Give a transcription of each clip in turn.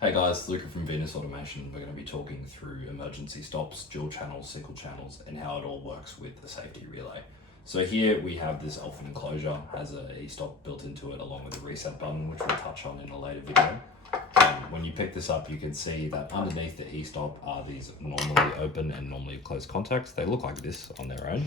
Hey guys, Luca from Venus Automation. We're going to be talking through emergency stops, dual channels, single channels, and how it all works with the safety relay. So here we have this alpha enclosure, has a e-stop built into it along with a reset button, which we'll touch on in a later video. When you pick this up, you can see that underneath the e-stop are these normally open and normally closed contacts. They look like this on their own.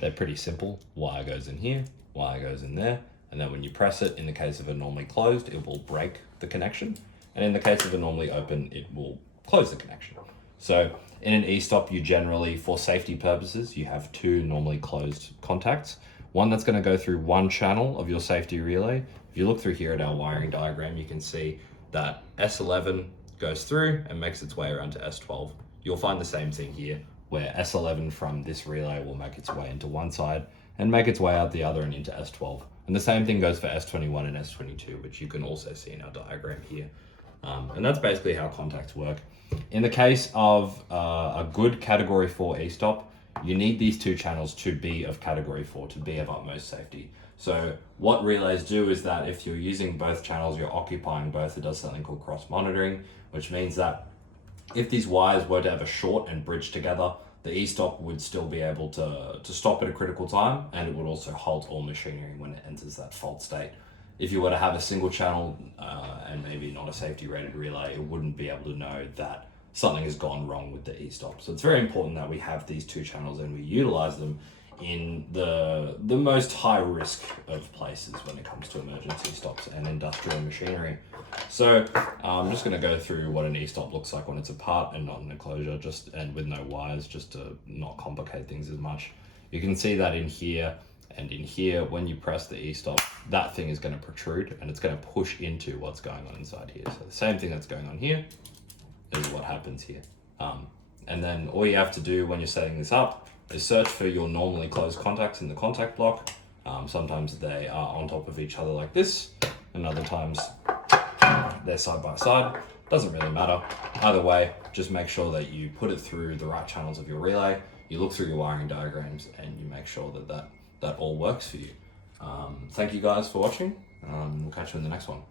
They're pretty simple. Wire goes in here, wire goes in there, and then when you press it, in the case of a normally closed, it will break the connection. And in the case of a normally open, it will close the connection. So in an e-stop, you generally, for safety purposes, you have two normally closed contacts. One that's going to go through one channel of your safety relay. If you look through here at our wiring diagram, you can see that S11 goes through and makes its way around to S12. You'll find the same thing here, where S11 from this relay will make its way into one side and make its way out the other and into S12. And the same thing goes for S21 and S22, which you can also see in our diagram here. And that's basically how contacts work. In the case of a good category 4 e-stop, you need these two channels to be of category 4, to be of utmost safety. So what relays do is that if you're using both channels, you're occupying both. It does something called cross monitoring, which means that if these wires were to ever short and bridge together, the e-stop would still be able to stop at a critical time, and it would also halt all machinery when it enters that fault state. If you were to have a single channel and maybe not a safety rated relay, it wouldn't be able to know that something has gone wrong with the e-stop. So it's very important that we have these two channels and we utilize them in the most high risk of places when it comes to emergency stops and industrial machinery. So I'm just going to go through what an e-stop looks like when it's apart and not in a closure, and with no wires, just to not complicate things as much. You can see that in here and in here, when you press the e-stop, that thing is going to protrude and it's going to push into what's going on inside here. So the same thing that's going on here is what happens here. And then all you have to do when you're setting this up is search for your normally closed contacts in the contact block. Sometimes they are on top of each other like this, and other times they're side by side. Doesn't really matter. Either way, just make sure that you put it through the right channels of your relay, you look through your wiring diagrams, and you make sure that all works for you. Thank you guys for watching. We'll catch you in the next one.